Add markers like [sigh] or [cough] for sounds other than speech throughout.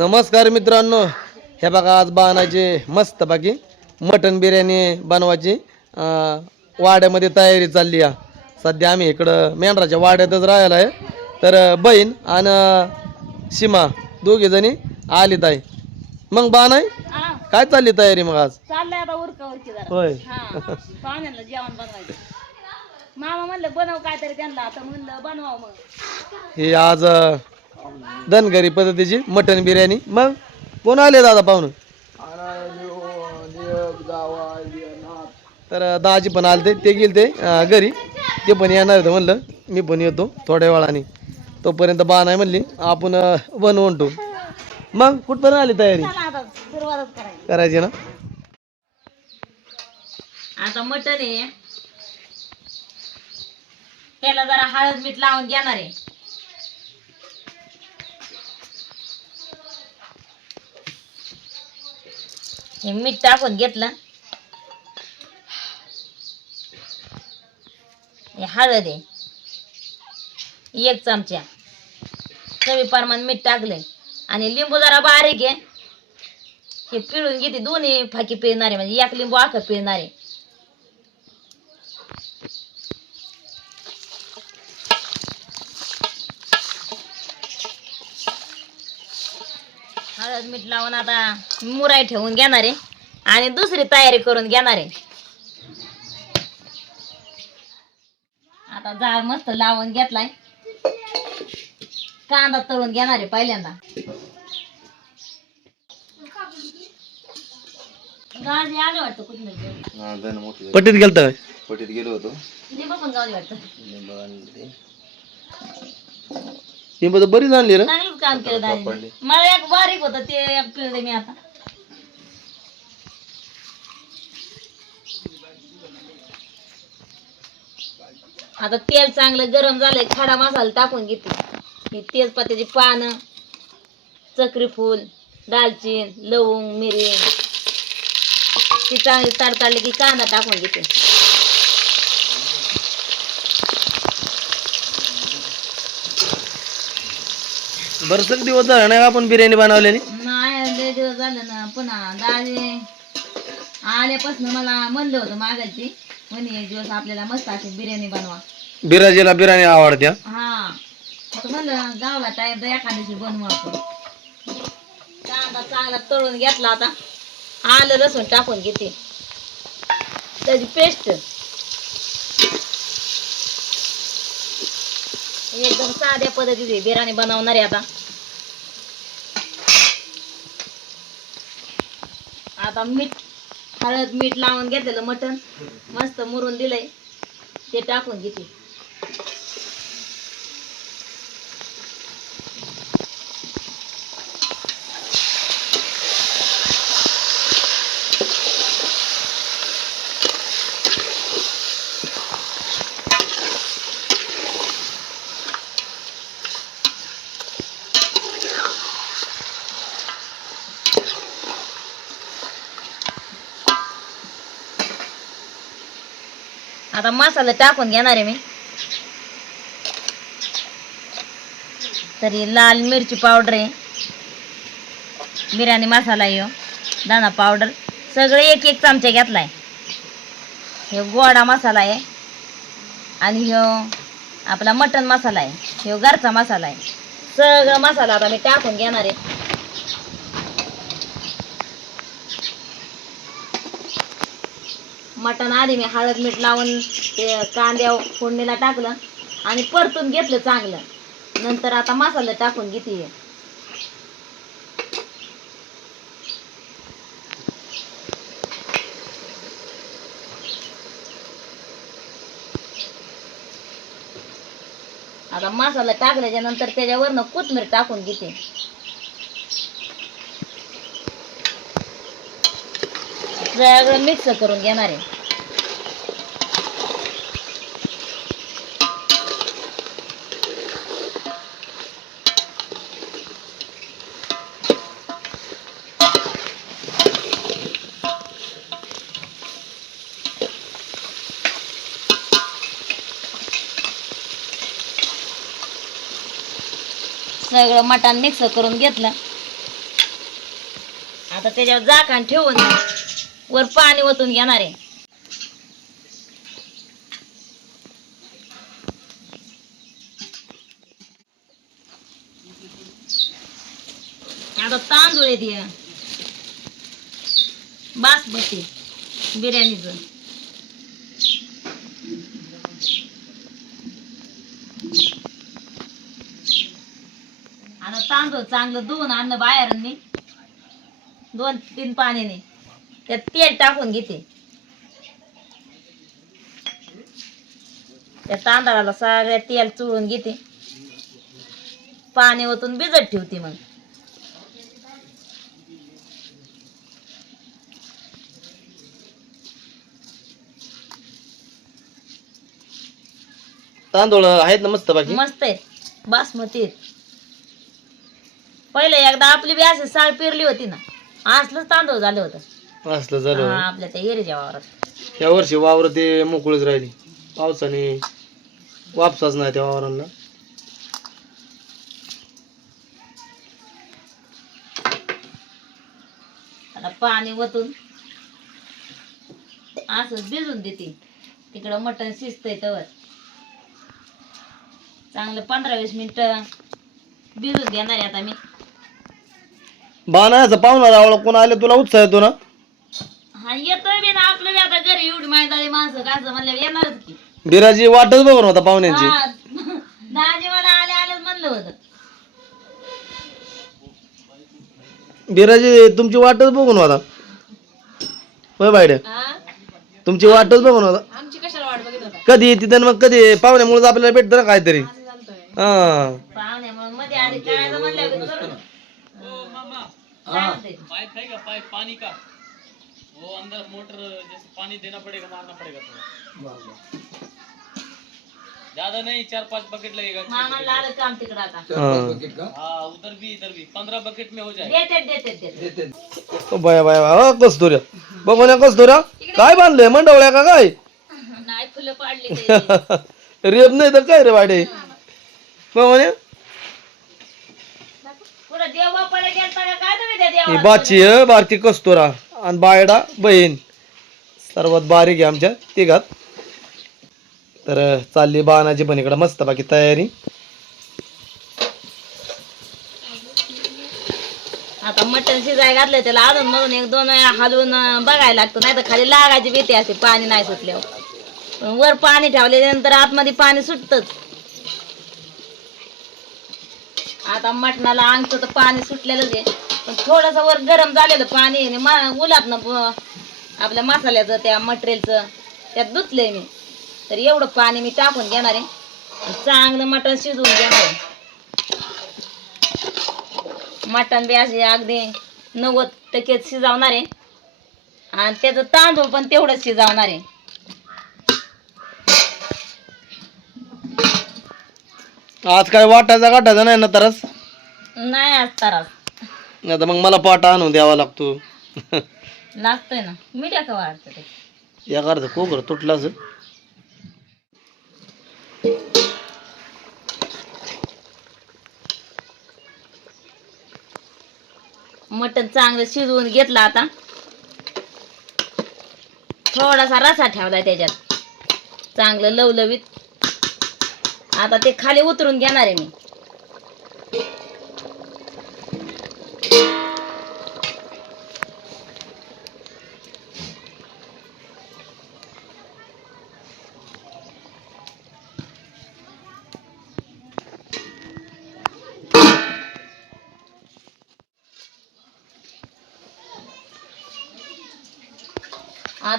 नमस्कार मित्रांनो. हे बघा आज बनायचे मस्त बाकी मटन बिर्याणी बनवायची. वाड्यामध्ये तयारी चालली आहे. सध्या आम्ही इकडं मेंढराच्या वाड्यातच राहायला आहे. तर बहीण आणि सीमा दोघी जणी आलीत आहे. मग बाण आहे? काय चालली तयारी मग आज? चाललंय आता उरका उरकी जरा. होय. हा. पाहुण्यांना जेवण बनवायचं. मामा म्हणलं बनव काहीतरी त्यांना. आता म्हणलं बनवावं मग. ही आज अं, धनगरी पद्धतीची मटन बिर्याणी. मग? कोण आले दादा पाहुणं तर दाजी पण आले ते गेले ते घरी. ते पण येणार होतं म्हणलं. मी पण येतो थोड्या वेळाने. तोपर्यंत बाण आहे म्हणली आपण बनवून ठेवू मग कुठपर्यंत आली तयारी? करायची. ना? आता मटण आहे. त्याला जरा हळद मीठ लावून घेणार आहे. हे मीठ टाकून घेतलं. हे हळद आहे. एक चमचा. चवी प्रमाण मीठ टाकलंय. आणि लिंबू जरा बारीक आहे. हे पिळून घेते. दोन्ही फाकी पिळणारे. म्हणजे एक लिंबू आखं पिळणारे हळद मीठ लावून आता मुराई ठेवून घेणार आहे. आणि दुसरी तयारी करून घेणार आहे. आता जाळ मस्त लावून घेतलाय. कांदा तळून घेणार आहे पहिल्यांदा. गाडी आलं वाटतं कुठं पट्टीत गेलत काय? पटीत गेलो होतो. लिंबू पण गावली वाटतं. लिंब आणले ते. बघ बरीच आणली रे. चांगलंच काम केलं मला एक बारीक होतं ते एक पिळले मी आता. आता तेल चांगलं गरम झालंय खडा मसाला टाकून घेते. ही तेजपत्त्याची पानं चक्री फूल दालचीन लवंग मिरी. ती चांगली तडतडली की कांदा टाकून घेते. बरंच दिवस झाला नाही आपण बिर्याणी बनवलेली? नाही लय दिवस झालं ना पुन्हा दादी आल्यापासून मला म्हणलं होतं मागायची म्हणे एक दिवस आपल्याला मस्त अशी बिर्याणी बनवा. बिराजीला बिर्याणी आवडते हा. तर म्हणलं गावला तर एखाद्याशी बनवू आपण. कांदा चांगला तळून घेतला आता. आलं लसूण टाकून घेते. त्याची पेस्ट एकदम साध्या पद्धतीची बिर्याणी बनवणार आहे आता. आता मीठ हळद मीठ लावून घेतलेलं मटण. मस्त मुरून दिलंय. ते टाकून घेते. आता मसाला टाकून घेणार आहे मी. तरी लाल मिरची पावडर आहे. बिर्याणी मसाला आहे ह्यो. दाणा पावडर. सगळे एक एक चमचा आहे हे गोडा मसाला आहे. आणि ह्यो आपला मटन मसाला आहे. ह्यो घरचा मसाला आहे. सगळं मसाला आता मी टाकून घेणार आहे. मटण आधी मी हळद मीठ लावून ते कांद्या फोडणीला टाकलं आणि परतून घेतलं चांगलं. नंतर आता मसाला टाकून घेते. आता मसाला टाकल्याच्या नंतर त्याच्यावरनं कोथमीर टाकून घेते. सगळं मिक्स करून घेणार आहे. सगळं मटण मिक्स करून घेतलं. आता त्याच्यावर झाकण ठेवून वर पाणी ओतून घेणार आहे. आता तांदूळ आहेत हे. बासमती बिर्याणीचं. आता तांदूळ चांगलं धुवून आणलं बाहेर दोन तीन पाण्याने. त्यात तेल टाकून घेते. त्या तांदळाला सगळ्या तेल चुळून घेते. पाणी ओतून भिजत ठेवते मग. तांदूळ आहेत ना मस्त बाकी? मस्त आहे बासमती. पहिले एकदा आपली बी अशी साळ पेरली होती ना. असलंच तांदूळ झालं होतं. असलं झालं. हा, आपल्या त्या एरेच्या वावरात. या वर्षी वावर ते मोकळीच राहिली. पावसाने वापसाच नाही त्या वावरांना. आता पाणी ओतून असं भिजून देते तिकडं मटण शिजतंय तवर. चांगलं पंधरा वीस मिनिटं भिजून देणार आहे आता मी. बाणाचा पाहुणा रावळा कोण आले तुला उत्साह येतो ना? हा येतोय बी ना आपलं बी आता घरी एवढी माहिती माणसं कसं म्हणलं येणारच की. बिराजी वाटच बघून होता पाहुण्यांची. हा, दाजी मला आले आलेच म्हणलं होतं. बिराजी तुमची वाटच बघून होता. होय बायड्या तुमची वाटच बघून होता. आमची कशाला वाट बघित होता कधी येते तर मग कधी? पाहुण्यामुळे आपल्याला भेटतं ना काहीतरी. हा. पाहुण्यामुळे मध्ये आधी करायचं म्हणलं करू. चालतंय. मामाला आलं काम तिकडं आता देते देते देते ओ बाया बाया बाया। अ, कस्तुऱ्या बघून या कस्तुऱ्या काय बांधलंय? मंडवळ्या का काय? नाही फुलं पाडली [laughs] ते. रेप नाही तर काय रे वाडे? बघून या. पुढं देव बापाला गेलता का? काय तुम्ही त्या ही देवाला? बाची आहे बारकी कस्तुरा आणि बायडा बहीण. सर्वात बारीक आहे आमच्या तिघात. तर चालली बाणाची पण इकडं मस्त बाकी तयारी. आता मटण शिजाय घातलं त्याला अजून मधून एक दोन वेळा हलवून बघायला लागतो नाही तर खाली लागायची भीती असते पाणी नाही सुटल्यावर. पण वर पाणी ठेवल्यानंतर आतमध्ये पाणी सुटतच. आता मटणाला अंगचं तर पाणी सुटलेलंच आहे. पण थोडस वर गरम झालेलं पाणी आणि मा- उलातनं ब- आपल्या मसाल्याचं त्या मटेरियलचं त्यात धुतलंय मी. तर एवढं पाणी मी टाकून घेणार आहे. चांगलं मटण शिजवून घेणार आहे. मटण बी असे अगदी नव्वद टक्के शिजवणार आहे. आणि त्याचं तांदूळ पण तेवढंच शिजवणार आहे. आज काय वाटायचा गाठायचा नाही ना तरच? नाही आज तारास. नाही तर मग मला पाटा आणून द्यावा लागतो. लागतंय ना. मीडिया का वाढतं ते? या करता कोकर तुटला असं मटण चांगलं शिजवून घेतलं आता. थोडासा रसा ठेवलाय त्याच्यात. चांगलं लवलवीत. आता ते खाली उतरून घेणार आहे मी.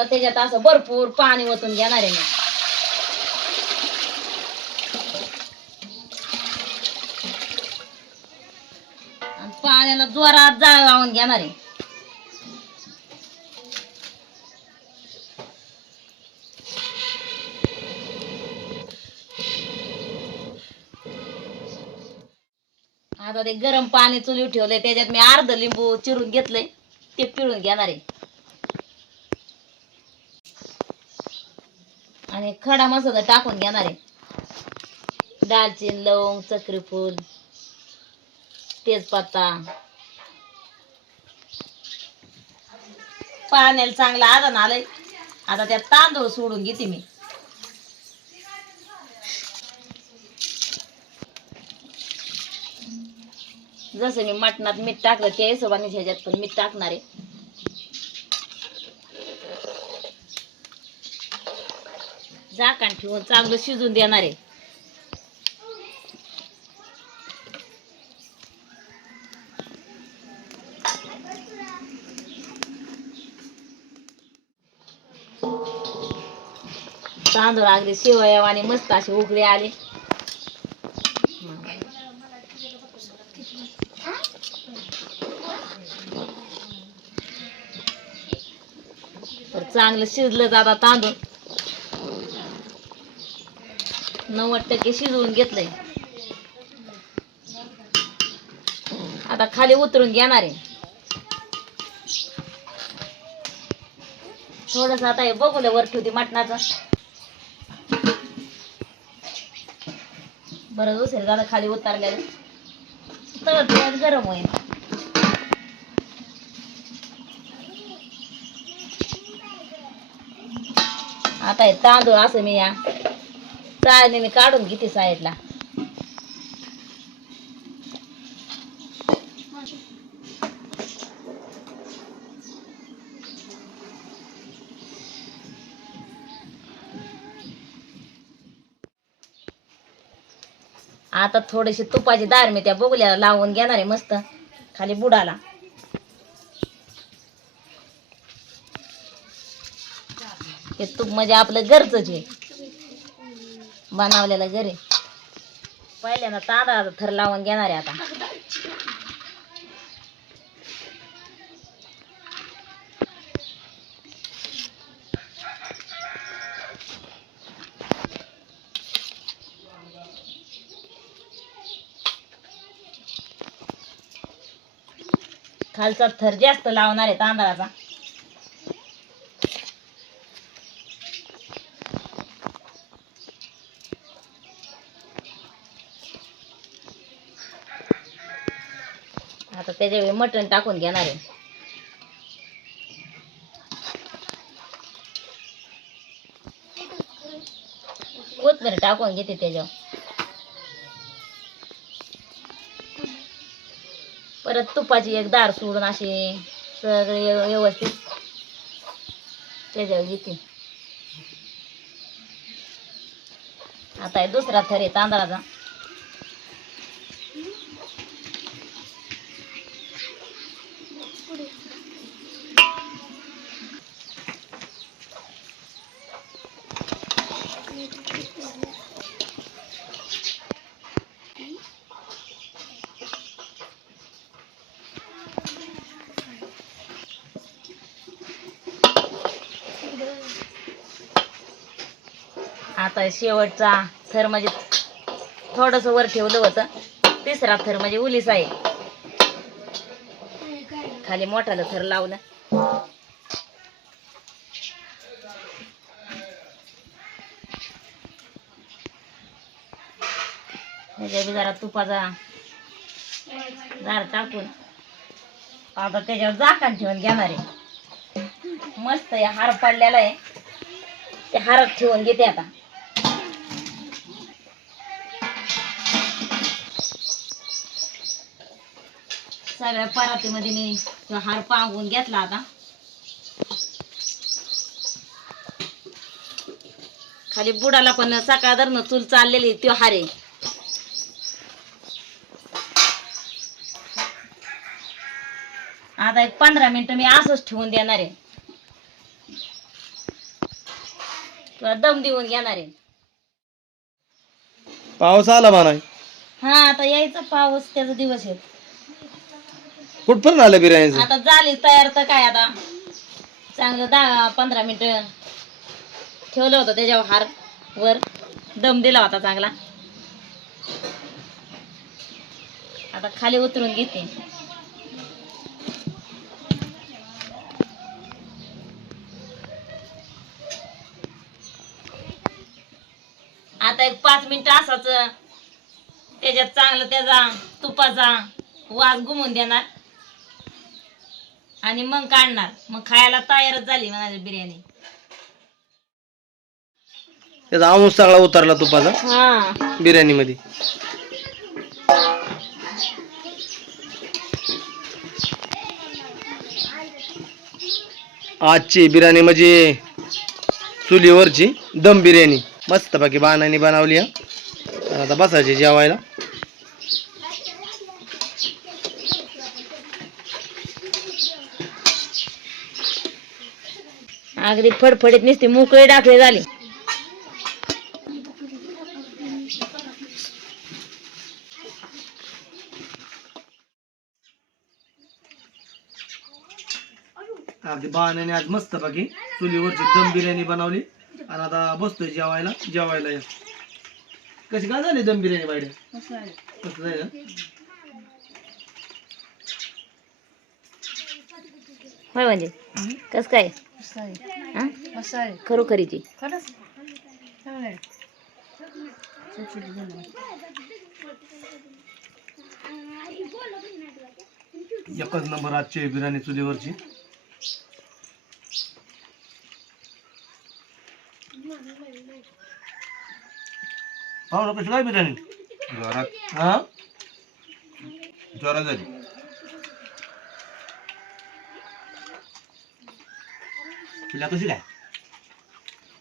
आता त्याच्यात असं भरपूर पाणी ओतून घेणार आहे मी. पाण्याला जोरात जाळ लावून घेणार आहे. आता ते गरम पाणी चुलीव ठेवलंय त्याच्यात मी अर्ध लिंबू चिरून घेतलंय ते पिळून घेणार आहे. आणि खडा मसाला टाकून घेणार आहे. दालचीन लवंग चक्रीफूल तेजपत्ता. पाण्याला चांगलं आदन आलंय. आता त्यात तांदूळ सोडून घेते मी. जसं मी मटणात मीठ टाकलं त्या हिशोबाने ह्याच्यात पण मीठ टाकणार आहे. झाकण ठेवून चांगलं शिजून देणार आहे. तांदूळ अगदी शिवया आणि मस्त असे उकळे आले. तर चांगलं शिजलं जातात तांदूळ. नव्वद टक्के शिजवून घेतलंय. आता खाली उतरून घेणार आहे. थोडस आता हे बघूलं वर ठेवते मटणाचं. बरं दुसरे दादा खाली उतरलेलं. तर गरम होईल. आता हे तांदूळ असं मी या चाळणीने काढून घेते साईडला. आता थोडेसे तुपाची दार मी त्या बोगल्याला लावून घेणार आहे मस्त खाली बुडाला. हे तूप म्हणजे आपलं गरजच आहे बनवलेलं घरी. पहिल्यांदा तांदळाचा थर लावून घेणार आहे आता. खालचा थर जास्त लावणार आहे तांदळाचा. त्याच्यावेळी त्याच्या मटण टाकून घेणार आहे. कोथमीर टाकून घेते त्याच्यावर. परत तुपाची एक दार सोडून असे सगळे व्यवस्थित त्याच्यावर घेते. आता दुसरा थर आहे तांदळाचा. आता शेवटचा थर म्हणजे थोडस वर ठेवलं होतं. तिसरा थर म्हणजे उलीस आहे. खाली मोठाला थर लावलं. त्याच्या जरा तुपाचा झाड टाकून आता त्याच्यावर झाकण ठेवून घेणार आहे. मस्त आहे हार पडलेला आहे. ते हारात ठेवून घेते आता. सगळ्या परातीमध्ये मी तो हार पांगून घेतला आता. खाली बुडाला पण सकाळ धरणं चूल चाललेली तो हार आहे. आता एक पंधरा मिनिटं मी असंच ठेवून देणार आहे. तुला दम देऊन घेणार आहे. पाऊस आला म्हणा हा आता यायचा पाऊस त्याचा दिवस आहे कुठपर्यंत आलं बिर्याणीचं? आता झाली तयार तर काय आता? चांगलं दहा पंधरा मिनिटं ठेवलं होतं त्याच्यावर हार वर. दम दिला होता चांगला. आता खाली उतरून घेते. आता एक पाच मिनिटं असाच त्याच्यात चांगलं त्याचा तुपाचा वास घुमून देणार. आणि मग काढणार. मग खायला तयारच झाली माझी बिर्याणी. त्याचा अंश सगळा उतरला तुपाचा. हा. बिर्याणीमध्ये. आजची बिर्याणी म्हणजे चुलीवरची दम बिर्याणी. मस्त बाकी बाणाने बनवली हा. आता बसायची जेवायला. अगदी फडफडीत नुसते मोकळे टाकले झाले. अगदी बाणाने आज मस्त बाकी चुलीवरची दम बिर्याणी बनवली. आणि आता बसतोय जेवायला जेवायला या. कशी काय झाली दम बिर्याणी बाहेर कसं झालं? होय म्हणजे? कस काय? हा? खरोखरीची एकच नंबर आजची बिर्याणी चुलीवरची. हो ना कशी काय बिर्याणी? जोरात. हा? जोरात झाली. तुला कशी काय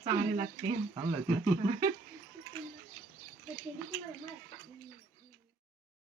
चांगली लागते चांगलं? [laughs]